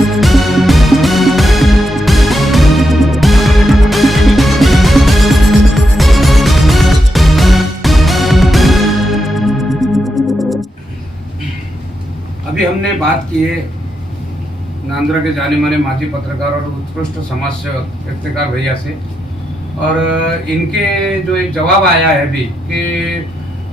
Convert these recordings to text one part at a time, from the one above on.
अभी हमने बात की है नांदरा के जाने माने माजी पत्रकार और उत्कृष्ट समाज सेवक इफ्तिकार भैया से, और इनके जो एक जवाब आया है अभी कि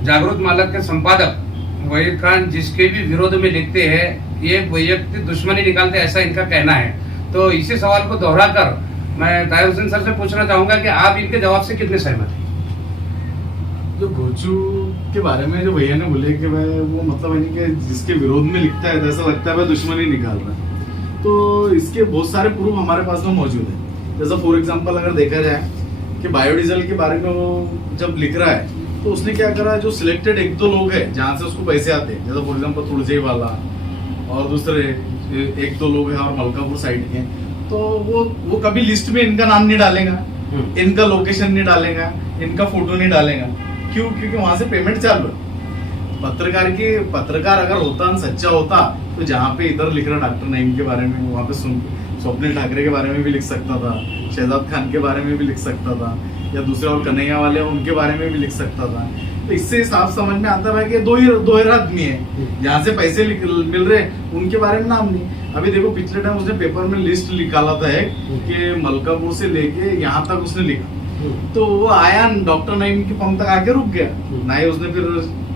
जागरूक मालक के संपादक वहीद खान जिसके भी विरोध में लिखते हैं ये वैयक्तिक दुश्मनी निकालते, ऐसा इनका कहना है। तो इसी सवाल को दोहराकर मैं ताहिर हुसैन सर से पूछना चाहूंगा कि आप इनके जवाब से कितने सहमत हैं? जो गोचू के बारे में जो भैया ने बोले कि भाई वो मतलब है नहीं कि जिसके विरोध में लिखता है तो ऐसा लगता है भाई दुश्मनी निकाल रहा है, तो इसके बहुत सारे प्रूफ हमारे पास में मौजूद है। जैसा फॉर एग्जांपल अगर देखा जाए कि बायोडीजल के बारे में वो जब लिख रहा है तो उसने क्या करा, जो सिलेक्टेड एक दो लोग हैं जहाँ से उसको पैसे आते हैं, जैसा फॉर एग्जाम्पल तुलजे वाला और दूसरे एक दो लोग हैं और मलकापुर साइड के, तो वो कभी लिस्ट में इनका नाम नहीं डालेगा, इनका लोकेशन नहीं डालेगा, इनका फोटो नहीं डालेगा। क्यों? क्योंकि वहां से पेमेंट चालू है। पत्रकार अगर होता सच्चा होता तो जहाँ पे इधर लिख रहा डॉक्टर नईम के बारे में वहाँ पे स्वप्निल ठाकरे के बारे में भी लिख सकता था, शहजाद खान के बारे में भी लिख सकता था, या दूसरे और कन्हैया वाले उनके बारे में भी लिख सकता था। तो इससे साफ समझ में आता है कि दो ही आदमी है, जहाँ से पैसे मिल रहे उनके बारे में नाम नहीं। अभी देखो पिछले टाइम उसने पेपर में लिस्ट निकाला था कि मलकापुर से लेके यहाँ तक उसने लिखा, तो वो आया डॉक्टर नईम के पंप तक आके रुक गया, ना ही उसने फिर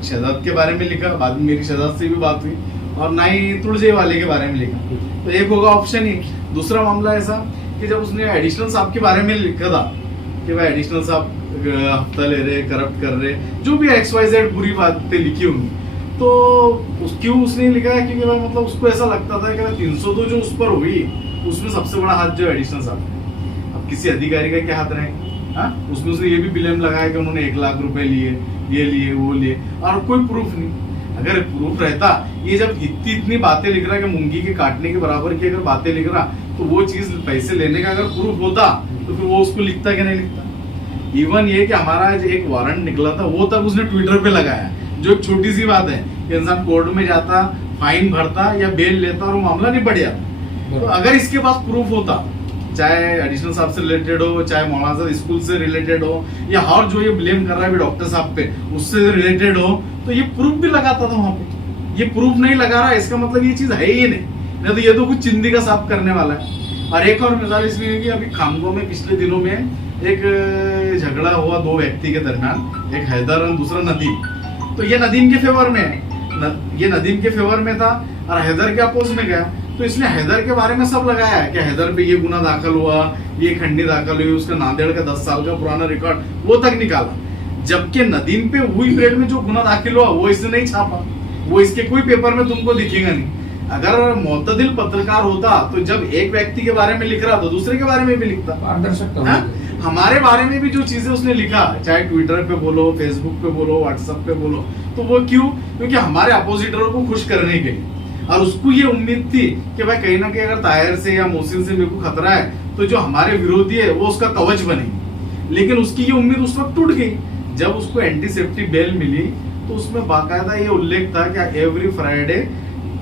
शहजाद के बारे में लिखा, बाद में मेरी शहजाद से भी बात हुई, और ना ही तुलजे वाले के बारे में लिखा। तो एक होगा ऑप्शन ही। दूसरा मामला ऐसा कि जब उसने एडिशनल साहब के बारे में लिखा था कि भाई एडिशनल साहब हफ्ता ले रहे, करप्ट कर रहे, जो भी XYZ बुरी बातें लिखी होंगी, तो क्यों उसने लिखा है? क्योंकि भाई मतलब उसको ऐसा लगता था कि 302 जो उस पर हुई उसमें सबसे बड़ा हाथ जो एडिशनल साहब है। अब किसी अधिकारी का क्या हाथ रहे? उसमें उसने ये भी ब्लेम लगाया कि उन्होंने 1 लाख रुपए लिए, ये लिए, वो लिए, और कोई प्रूफ नहीं। अगर प्रूफ रहता, ये जब इतनी बातें लिख रहा है कि मूंगी के काटने के बराबर की अगर बातें लिख रहा, तो वो चीज पैसे लेने का अगर प्रूफ होता तो फिर वो उसको लिखता कि नहीं लिखता। इवन ये कि हमारा एक वारंट निकला था वो तक उसने ट्विटर पे लगाया, जो एक छोटी सी बात है कि इंसान कोर्ट में जाता, फाइन भरता या बेल लेता और वो मामला निपट जाता। तो अगर इसके पास प्रूफ होता, चाहे एडिशनल साहब से रिलेटेड हो, चाहे मौलाना स्कूल से रिलेटेड हो, या और जो ये ब्लेम कर रहा है डॉक्टर साहब पे उससे रिलेटेड हो, तो ये प्रूफ भी लगाता था वहां पे। ये प्रूफ नहीं लगा रहा, इसका मतलब ये चीज है ही नहीं तो ये तो कुछ चिंदी का साफ करने वाला है। और एक और मिसाल इसमें है कि अभी खामगो में पिछले दिनों में एक झगड़ा हुआ 2 व्यक्ति के दरमियान, एक हैदर और दूसरा नदीम। तो ये नदीम के फेवर में है, ये नदीम के फेवर में था और हैदर के अपोज में गया, तो इसने हैदर के बारे में सब लगाया है कि हैदर पे ये गुना दाखिल हुआ, ये खंडी दाखिल हुई, उसका नांदेड़ का 10 साल का पुराना रिकॉर्ड वो तक निकाला। जबकि नदीम पे हुई पीरियड में जो गुना दाखिल हुआ वो इसने नहीं छापा, वो इसके कोई पेपर में तुमको दिखेगा नहीं। अगर मोतदिल पत्रकार होता तो जब एक व्यक्ति के बारे में लिख रहा तो दूसरे के बारे में भी लिखता। पारदर्शिता हमारे बारे में भी जो चीजें उसने लिखा, चाहे ट्विटर पे बोलो, फेसबुक पे बोलो, व्हाट्सएप पे बोलो, तो वो क्यों? क्योंकि हमारे अपोजिटरों को खुश करने के लिए, और उसको ये उम्मीद थी कि भाई कहीं ना कहीं अगर ताहिर से या मोहसिन से मेरे को खतरा है तो जो हमारे विरोधी है वो उसका कवच बनेंगे। लेकिन उसकी ये उम्मीद उस वक्त टूट गई जब उसको एंटी सेफ्टी बेल मिली, तो उसमें बाकायदा ये उल्लेख था कि every Friday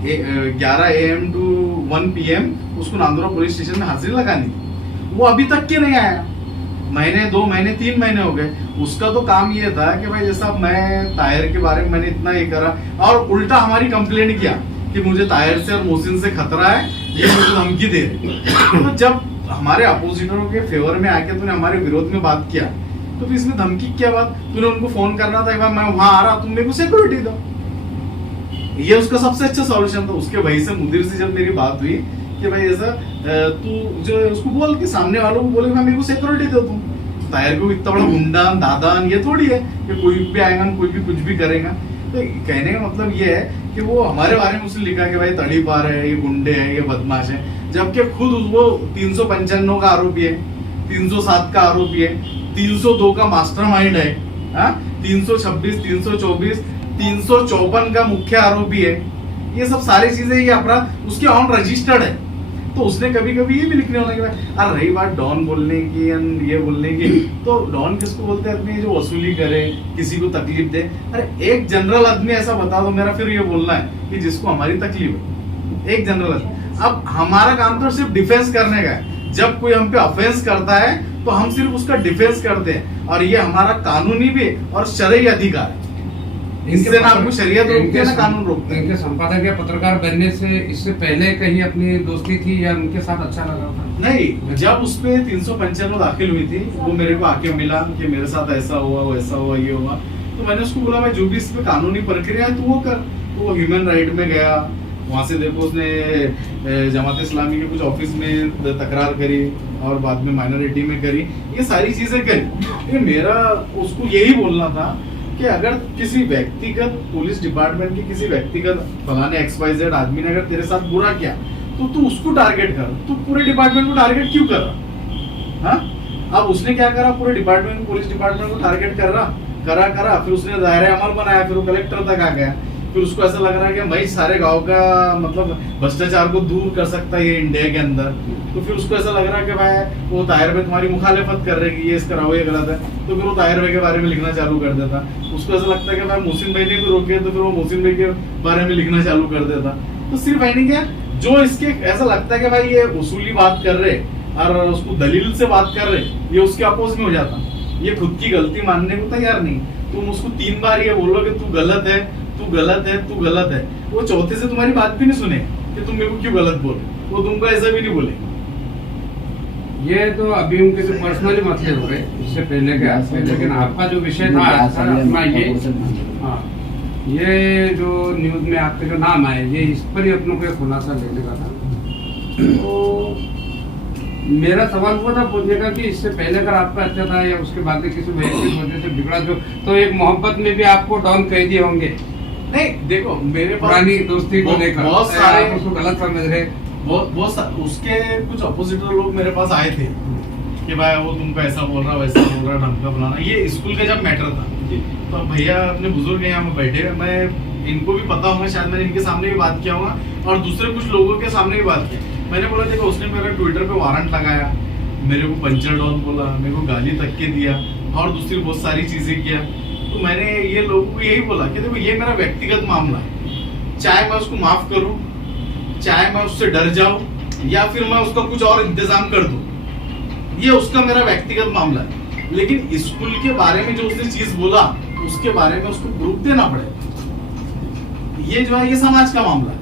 11 AM to 1 PM उसको नांदुरा पुलिस स्टेशन में हाजिरी लगानी थी। वो अभी तक के नहीं आया, महीने 2 महीने 3 महीने हो गए। उसका तो काम ये था कि भाई जैसा मैं ताहिर के बारे में मैंने इतना ये करा, और उल्टा हमारी कंप्लेंट किया कि मुझे ताहिर से और मोहसिन से खतरा है, ये मुझे धमकी दे रहे। तो जब हमारे अपोजिटरों के फेवर में आके तूने हमारे विरोध में बात किया, तो फिर इसमें धमकी क्या बात? तूने उनको फोन करना था, मैं वहां आ रहा, तुम मेरे को सिक्योरिटी दो। ये उसका सबसे अच्छा सॉल्यूशन था। उसके भाई से मुदीर से जब मेरी बात हुई कि भाई ऐसा तू जो उसको बोल के सामने वालों को बोले मेरे को सिक्योरिटी दो तुम। ताहिर को इतना बड़ा गुंडा दादान ये थोड़ी है कि कोई भी आएगा कोई भी कुछ भी करेगा। तो कहने का मतलब ये है कि वो हमारे बारे में उसने लिखा कि भाई तड़ी पार है, ये गुंडे हैं, ये बदमाश है, जबकि खुद वो 395 का आरोपी है, 307 का आरोपी है, 302 का मास्टरमाइंड है, 326, 324, 354 का मुख्य आरोपी है। ये सब सारी चीजें, ये अपराध उसके ऑन रजिस्टर्ड है। तो उसने कभी कभी ये भी लिखने होना कि भाई रही बात डॉन बोलने की ये बोलने की, तो डॉन किसको बोलते हैं? आदमी जो वसूली करे, किसी को तकलीफ दे। अरे एक जनरल आदमी ऐसा बता दो, मेरा फिर ये बोलना है कि जिसको हमारी तकलीफ है, एक जनरल आदमी। अब हमारा काम तो सिर्फ डिफेंस करने का है। जब कोई हम पे ऑफेंस करता है तो हम सिर्फ उसका डिफेंस करते हैं, और ये हमारा कानूनी भी और शरई अधिकार है। इससे ना हमको शरीयत रोकती है ना कानून रोकते हैं। इनके संपादकीय पत्रकार बनने से इससे पहले कहीं अपनी दोस्ती थी या उनके साथ अच्छा लगा था? नहीं, जब उस पे 395 दाखिल हुई थी, वो मेरे को आके मिला कि मेरे साथ ऐसा हुआ, वैसा हुआ, ये हुआ, तो मैंने उसको बोला भाई जो भी इस पे कानूनी प्रक्रिया है तो वो कर। तो वो ह्यूमन राइट में गया, वहां से देखो उसने जमात इस्लामी के कुछ ऑफिस में तकरार करी और बाद में माइनॉरिटी में करी, ये सारी चीजें करी। ये मेरा उसको यही बोलना था कि अगर किसी व्यक्तिगत पुलिस डिपार्टमेंट की किसी व्यक्तिगत फलाने XYZ आदमी ने अगर तेरे साथ बुरा किया तो तू उसको टारगेट कर, तू पूरे डिपार्टमेंट को टारगेट क्यों कर रहा? हाँ, अब उसने क्या करा, पूरे डिपार्टमेंट पुलिस डिपार्टमेंट को टारगेट कर रहा, करा, फिर उसने दायरे अमल बनाया, फिर वो कलेक्टर तक आ गया। फिर उसको ऐसा लग रहा है कि मैं सारे गांव का मतलब भ्रष्टाचार को दूर कर सकता है ये इंडिया के अंदर। तो फिर उसको ऐसा लग रहा है कि भाई वो ताहिर भाई तुम्हारी मुखालिफत कर रहे हैं कि ये इसका रवैया गलत है, तो फिर वो ताहिर भाई के बारे में लिखना चालू कर देता। उसको ऐसा लगता है कि भाई मोहसिन भाई ने भी रोके, तो फिर वो मोहसिन भाई के बारे में लिखना चालू कर देता। तो सिर्फ है नहीं क्या, जो इसके ऐसा लगता है कि भाई ये उसूली बात कर रहे और उसको दलील से बात कर रहे, ये उसके अपोज में हो जाता। ये खुद की गलती मानने को तैयार नहीं। तुम उसको 3 बार ये बोलो कि तू गलत है, तू गलत है, तू गलत है, वो चौथे से तुम्हारी बात भी नहीं सुने कि तुम मेरे को क्यों गलत बोल, वो तुमको ऐसा भी नहीं बोले। ये तो अभी उनके जो पर्सनली मसले हो गए इससे पहले के हाथ में, लेकिन आपका जो विषय था आज का अपना ये जो न्यूज में आपके जो नाम आए, ये इस पर ही अपनों को एक खुलासा लेने का था। तो मेरा सवाल वो था पूछने का कि इससे पहले अगर आपका अच्छा था या उसके बाद किसी वजह से बिगड़ा जो, तो एक मोहब्बत में भी आपको डॉन कह दिए होंगे? नहीं, देखो मेरे पुरानी दोस्ती को लेकर बहुत सारे उसको गलत समझ रहे, बहुत उसके कुछ अपोजिट लोग मेरे पास आए थे कि भाई वो तुमको ऐसा बोल रहा, वैसा बोल रहा, ढंग बनाना। ये स्कूल का जब मैटर था तो भैया अपने बुजुर्ग यहाँ में बैठे, मैं इनको भी पता होगा, शायद मैंने इनके सामने भी बात किया होगा और दूसरे कुछ लोगों के सामने भी बात की। मैंने बोला देखो उसने मेरा ट्विटर पे वारंट लगाया, मेरे को पंचर डॉन बोला, मेरे को गाली तक के दिया और दूसरी बहुत सारी चीजें किया। तो मैंने ये लोगों को यही बोला कि देखो ये मेरा व्यक्तिगत मामला है, चाहे मैं उसको माफ करूं, चाहे मैं उससे डर जाऊं या फिर मैं उसका कुछ और इंतजाम कर दूं, ये उसका मेरा व्यक्तिगत मामला है। लेकिन स्कूल के बारे में जो उसने चीज बोला उसके बारे में उसको प्रूफ देना पड़ेगा। ये जो है ये समाज का मामला है।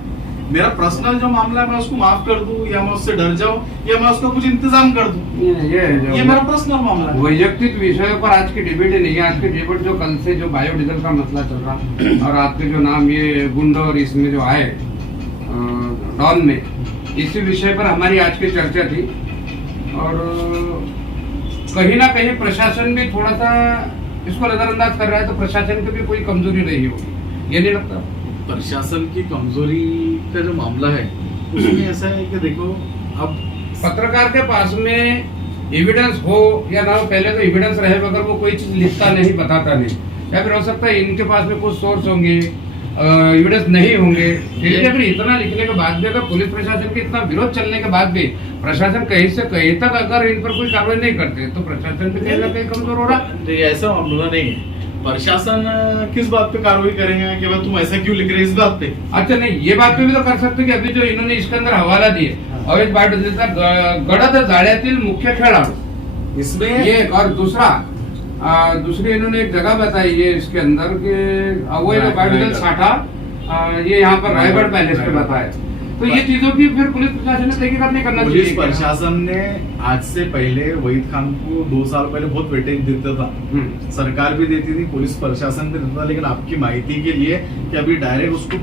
मेरा पर्सनल जो मामला है मैं उसको माफ कर दूं या मैं उससे डर जाऊं या मैं उसका कुछ इंतजाम कर दूं, ये मेरा पर्सनल मामला है। वैयक्तिक विषयों पर आज की डिबेट नहीं है। आज की डिबेट जो कल से जो बायोडीजल का मसला चल रहा और आपके जो नाम ये गुंडो और इसमें जो आए डॉन में, इसी विषय पर हमारी आज की चर्चा थी। और कहीं ना कहीं प्रशासन भी थोड़ा सा इसको नजरअंदाज कर रहा है, तो प्रशासन की भी कोई कमजोरी रही होगी, ये नहीं लगता? प्रशासन की कमजोरी का जो मामला है उसमें ऐसा है कि देखो अब पत्रकार के पास में एविडेंस हो या ना हो, पहले तो एविडेंस रहे बगैर वो कोई चीज लिखता नहीं, बताता नहीं। या फिर हो सकता है इनके पास में कुछ सोर्स होंगे, एविडेंस नहीं होंगे, फिर भी अगर इतना लिखने के बाद भी, अगर पुलिस प्रशासन के इतना विरोध चलने के बाद भी प्रशासन कहीं से कहीं तक अगर इन पर कोई कार्रवाई नहीं करते, तो प्रशासन भी कहीं ना कहीं कमजोर हो रहा। ऐसा मामला नहीं है। प्रशासन किस बात पे कार्रवाई करेंगे कि भाई तुम ऐसा क्यों लिख रहे हैं इस बात पे? अच्छा नहीं, ये बात पे भी तो कर सकते कि अभी जो इन्होंने इसके अंदर हवाला दिए और एक बात गडद जाळ्यातील मुख्य खेळाडू इसमें ये, और दूसरी इन्होंने एक जगह बताई है इसके अंदर कि अवैध बायोडीजल साठा ये यहाँ पर रायगढ़ पैलेस पे बताया। तो ये चीजों की फिर पुलिस प्रशासन ने तहकीकात नहीं करना चाहिए? पुलिस प्रशासन ने आज से पहले वहीद खान को 2 साल पहले बहुत वेटेज देता था, सरकार भी देती थी, पुलिस प्रशासन भी देता था। लेकिन आपकी माहिती के लिए कि अभी डायरेक्ट उसको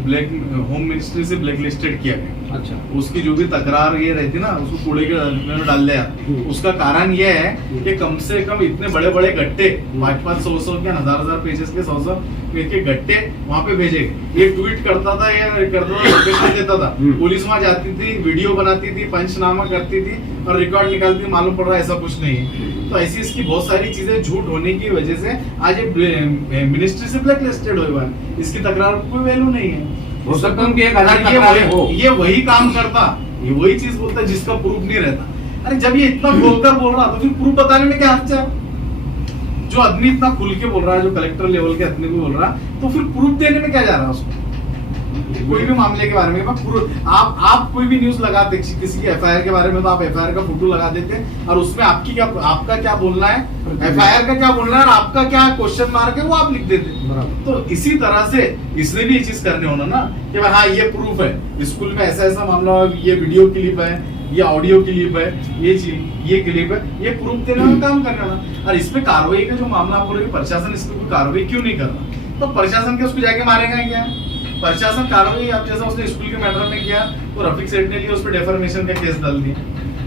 होम मिनिस्ट्री से ब्लैक लिस्टेड किया गया। अच्छा, उसकी जो भी तकरार ये रहती ना उसको कूड़े के में डाल दिया। उसका कारण ये है कि कम से कम इतने बड़े बड़े गट्टे 500 100 के 1000 पेजेस के 100 के गट्टे वहां पे भेजे। ये ट्वीट करता था या करता था, लोकेशन देता था, पुलिस वहां जाती थी, वीडियो बनाती थी, पंचनामा करती थी और रिकॉर्ड निकालती, मालूम पड़ रहा है ऐसा कुछ नहीं है। तो ऐसी इसकी बहुत सारी चीजें झूठ होने की वजह से आज ये मिनिस्ट्री से ब्लैक लिस्टेड हुआ है। इसकी तकरार कोई वैल्यू नहीं है। हो सकता है कि 1000 तकरारें हो। ये वही काम करता, ये वही चीज बोलता है जिसका प्रूफ नहीं रहता। अरे जब ये इतना खोलकर बोल रहा तो फिर प्रूफ बताने में क्या हर्ज है? जो आदमी इतना खुल के बोल रहा है, जो कलेक्टर लेवल के आदमी को बोल रहा, तो फिर प्रूफ देने में क्या जा रहा है उसको? कोई भी मामले के बारे में आप कोई भी न्यूज लगाते किसी की एफआईआर के बारे में, तो आप एफआईआर का फोटो लगा देते और उसमें आपका क्या बोलना है, एफआईआर का क्या बोलना है और आपका क्या क्वेश्चन मार्क है वो आप लिख देते। तो इसी तरह से इसने भी ये चीज करने होना ना कि भाई हाँ ये प्रूफ है, स्कूल में ऐसा ऐसा मामला, ये वीडियो क्लिप है, ये ऑडियो क्लिप है, ये चीज ये क्लिप है, ये प्रूफ देने में काम करने वाला। और इसमें कार्रवाई का जो मामला आप बोल रहे, प्रशासन इस पर कार्रवाई क्यों नहीं कर रहा? तो प्रशासन के उसको जाके मारेगा क्या? प्रशासन कार्रवाई आप जैसा उसने स्कूल के मैटर में किया, तो रफीक सेठ ने लिया उस पर डेफर्मेशन का केस डाल दिया,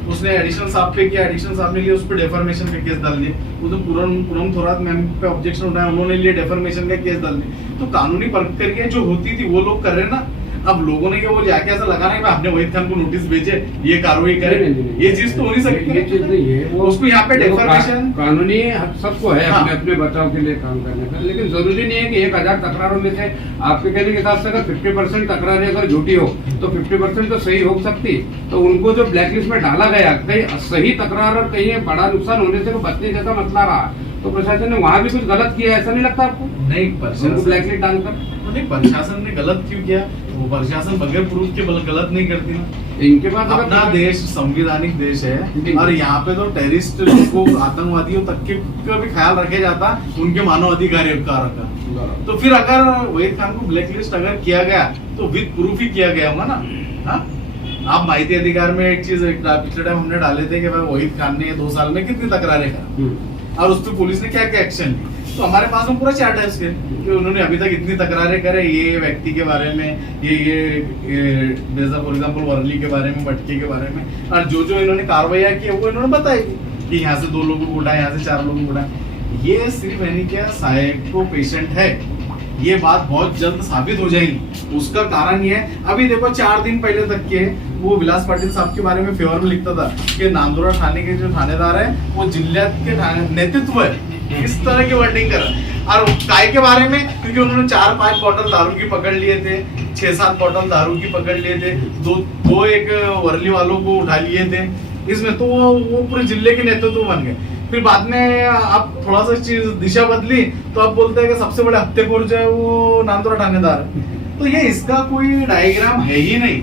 उसने एडिशनल साहब पे किया, एडिशनल साहब ने लिया उस पर डेफर्मेशन का केस डाल दिया, उधर पूरम थोरात मैम पे ऑब्जेक्शन उठाया, उन्होंने लिए डेफर्मेशन का केस डाल दिया। तो कानूनी प्रक्रिया जो होती थी वो लोग कर रहे हैं ना। अब लोगों ने वो जाके ऐसा लगाना है आपने वहीद खान को नोटिस भेजे, ये कार्रवाई करे, ये चीज तो हो नहीं सकती। ये चीज नहीं है, वो उसको यहाँ पे डेफर्मेशन कानूनी हक सबको है हाँ। अपने बचाव के लिए काम करने का, लेकिन जरूरी नहीं है कि 1000 तकरारों में से आपके कहने के हिसाब से अगर 50% तकरारें अगर झूठी हो तो 50% तो सही हो सकती। तो उनको जो ब्लैकलिस्ट में डाला गया, कहीं सही तकरार और कहीं बड़ा नुकसान होने से बचने जैसा मसला रहा, तो प्रशासन ने वहाँ भी कुछ गलत किया, ऐसा नहीं लगता आपको? नहीं, प्रशासन ब्लैकलिस्ट डालकर नहीं, प्रशासन ने गलत क्यों किया? वो प्रशासन बगैर प्रूफ के गलत नहीं करती ना। इनके पास अपना देश संविधानिक देश है और यहाँ पे तो टेररिस्ट को, आतंकवादियों तक के का भी ख्याल रखे जाता उनके मानव अधिकारों का। तो फिर अगर वहीद खान को ब्लैकलिस्ट अगर किया गया तो विद प्रूफ ही किया गया होगा ना। हाँ, आप माहिती अधिकार में एक चीज पिछले टाइम हमने डाले थे कि भाई वहीद खान ने 2 साल में कितनी तकरारें करा और उस पर पुलिस ने क्या क्या एक्शन लिया। तो हमारे पास में पूरा चार्ट है उसके कि उन्होंने अभी तक इतनी तकरारें करे, ये व्यक्ति के बारे में, ये जैसा फॉर एग्जांपल वर्ली के बारे में, भटके के बारे में, और जो जो इन्होंने कार्रवाई की वो इन्होंने बताई कि यहाँ से 2 लोगों को उठाया, यहाँ से 4 लोगों को उठाया। ये सिर्फ यानी क्या साइको पेशेंट है, ये बात बहुत जल्द साबित हो जाएगी। उसका कारण ये है, अभी देखो 4 दिन पहले तक के वो विलास पाटिल साहब के बारे में फेवर में लिखता था कि नांदुरा थाने के जो थानेदार है वो जिल्ह्यात के नेतृत्व है, इस तरह की वर्डिंग कर। और काय के बारे में, क्योंकि उन्होंने 4-5 बॉटल दारू की पकड़ लिए थे, 6-7 बॉटल दारू की पकड़ लिए थे, दो एक वर्ली वालों को उठा लिए थे, इसमें तो वो पूरे जिले के नेतृत्व बन गए। फिर बाद में आप थोड़ा सा चीज दिशा बदली तो आप बोलते हैं कि सबसे बड़े हत्याखोर जो है वो नांदुरा थानेदार है। तो ये इसका कोई डायग्राम है ही नहीं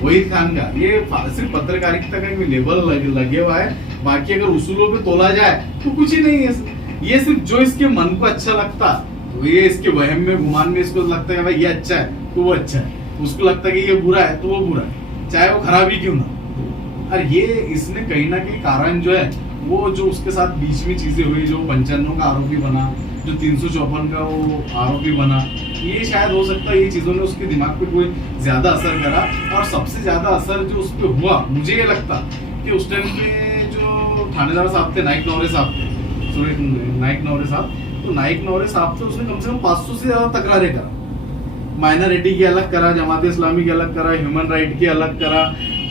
वहीद खान का, ये सिर्फ पत्रकारिता का एक लेवल लगे हुआ है, बाकी अगर उसूलों पे तोला जाए तो कुछ ही नहीं है। ये सिर्फ जो इसके मन को अच्छा लगता, ये इसके वहम में गुमान में इसको लगता है भाई ये अच्छा है तो वो अच्छा है, उसको लगता है कि ये बुरा है तो वो बुरा है, चाहे वो खराब ही क्यों ना। और ये इसने कहीं ना कहीं कारण जो है वो जो उसके साथ बीच में चीजें हुई, जो 95 का आरोपी बना, जो 354 का वो आरोपी बना, ये शायद हो सकता है ये चीजों ने उसके दिमाग पे कोई ज्यादा असर करा। और सबसे ज्यादा असर जो उस पर हुआ, मुझे ये लगता कि उस टाइम पे जो थानेदार साहब थे, नाइक नौरे साहब थे, नाइक नौरे साहब, तो नाइक नौरे साहब से उसने कम से कम 500 से ज्यादा तकरारें करा, माइनॉरिटी की अलग करा, जमात इस्लामी की अलग करा, ह्यूमन राइट की अलग करा,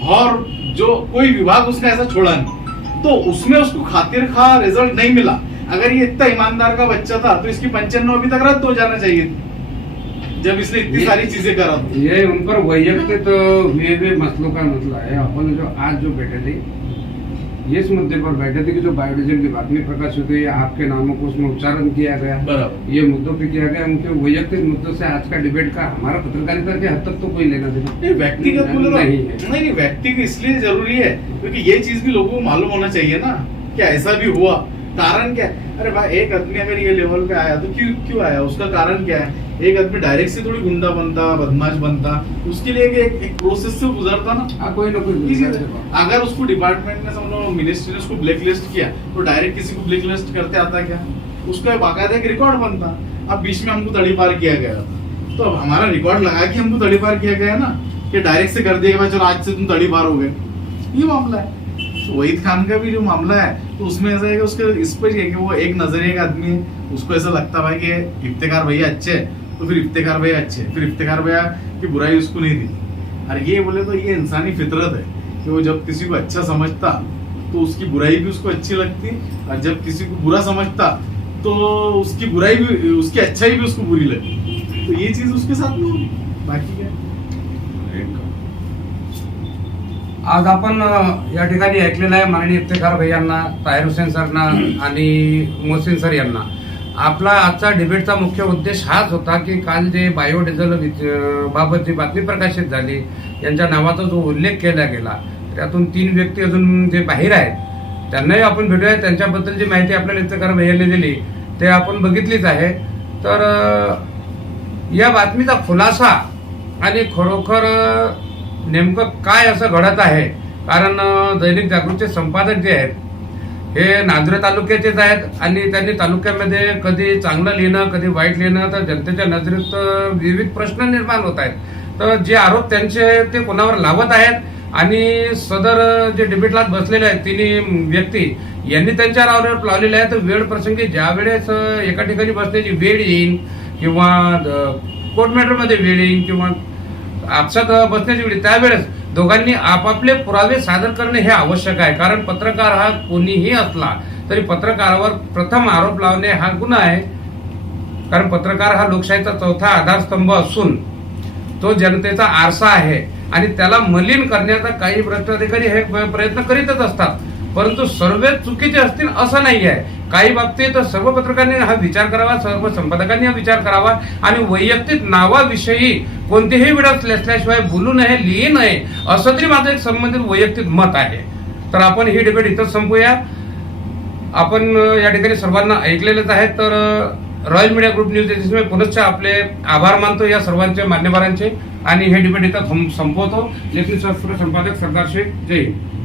और जो कोई विभाग उसने ऐसा छोड़ा नहीं। तो उसमें उसको खातिर खा रिजल्ट नहीं मिला। अगर ये इतना ईमानदार का बच्चा था तो इसकी 95 अभी तक रद्द हो जाना चाहिए थी, जब इसने इतनी सारी चीजें करा। ये उन पर वैयक्तिक हुए मसलों का मसला है। अपन जो आज जो बैठे थे, ये इस मुद्दे पर बैठे थे कि जो बायोडीजल की बातमी प्रकाशित हुई, आपके नामों को उसमें उच्चारण किया गया, बराबर ये मुद्दों पे किया गया, उनके वैयक्तिक मुद्दों से आज का डिबेट का हमारा पत्रकारिता के हद तक तो कोई लेना देना व्यक्तिगत नहीं है। नहीं, व्यक्तिगत इसलिए जरूरी है क्योंकि ये चीज भी लोगों को मालूम होना चाहिए ना कि ऐसा भी हुआ, कारण क्या है। अरे भाई, एक आदमी अगर ये लेवल पे आया तो क्यों आया, उसका कारण क्या है। एक आदमी डायरेक्ट से थोड़ी गुंडा बनता, बदमाश बनता, उसके लिए एक प्रोसेस से गुजरता ना। कोई ना कोई अगर उसको डिपार्टमेंट ने समझो मिनिस्ट्री ने उसको ब्लैक लिस्ट किया तो डायरेक्ट किसी को ब्लैक लिस्ट करते आता क्या, उसका बाकायदा एक रिकॉर्ड बनता। अब बीच में हमको तड़ीपार किया गया था तो अब हमारा रिकॉर्ड लगा कि हमको तड़ीपार किया गया ना, कि डायरेक्ट से कर दिया चलो आज से तुम तड़ीपार हो गए, ये मामला है। वहीद खान का भी जो मामला है तो उसमें ऐसा है कि उसके इस पर कि वो एक नजरिए का आदमी है, उसको ऐसा लगता भाई कि इफ्तिकार भैया अच्छे तो फिर इफ्तिकार भैया अच्छे, फिर इफ्तिकार भैया की बुराई उसको नहीं दी। और ये बोले तो ये इंसानी फितरत है कि वो जब किसी को अच्छा समझता तो उसकी बुराई भी उसको अच्छी लगती, और जब किसी को बुरा समझता तो उसकी बुराई भी, उसकी अच्छाई भी उसको बुरी लगती। तो ये चीज उसके साथ में होगी, बाकी क्या। आज आपण या ठिकाणी ऐकलेलं आहे माननीय इफ्तेखार भैयांना, ताहिर हुसेन सरना आणि मोहसिन सर यांना। आपला आजचा डिबेटचा मुख्य उद्देश हाच होता की काल जे बायोडिझेल बाबत जी बातमी प्रकाशित झाली, यांच्या नावाचा जो उल्लेख केला गेला, त्यातून 3 व्यक्ती अजून जे बाहेर आहेत त्यांनाही आपण भेटूया. त्यांच्याबद्दल जी माहिती आपल्याला इफ्तेकार भैयाने दिली ते आपण बघितलीच आहे. तर या बातमीचा खुलासा आणि खरोखर नेमकं काय असं घडत आहे, कारण दैनिक जागृतचे संपादक जे आहेत हे नांदुरे तालुक्याचेच आहेत आणि त्यांनी तालुक्यामध्ये कधी चांगलं लिहिणं कधी वाईट लिहिणं, तर जनतेच्या नजरेत विविध प्रश्न निर्माण होत आहेत. तर जे आरोप त्यांचे ते कोणावर लावत आहेत आणि सदर जे डिबेटला बसलेले आहेत 3 व्यक्ती यांनी त्यांच्यावर आरोप लावलेले आहेत. वेळ प्रसंगी ज्या वेळेस एका ठिकाणी बसण्याची वेळ येईल किंवा कोर्ट मॅटरमध्ये वेळ येईल किंवा आपसात बसण्याची वेळ, त्यावेळेस दोघांनी आपापले पुरावे सादर करणे हे आवश्यक आहे. कारण पत्रकार हा कोणीही असला तरी पत्रकारावर प्रथम आरोप लावणे हा गुन्हा आहे. कारण पत्रकार हा लोकशाहीचा चौथा आधारस्तंभ असून तो जनतेचा आरसा आहे आणि त्याला मलिन करण्याचा काही भ्रष्ट अधिकारी हे प्रयत्न करीतच असतात, परंतु सर्व चुकीचे असतील असं नाही आहे. काही बाबतीत सर्व पत्रकारांनी हा विचार करावा, सर्व संपादकांनी हा विचार करावा आणि वैयक्तिक नावाविषयी कोणतेही विडत असल्याशिवाय बोलू नये, लिहू नये, असं तरी माझं एक संबंधित वैयक्तिक मत आहे. तर आपण ही डिबेट इथंच संपूया. आपण या ठिकाणी सर्वांना ऐकलेलेच आहे. तर royal media group news agency पुनश्च आपले आभार मानतो या सर्वांचे मान्यवरांचे आणि हे डिबेट इथं संपवतो. लेखी संपादक सरदार शेख, जय हिंद.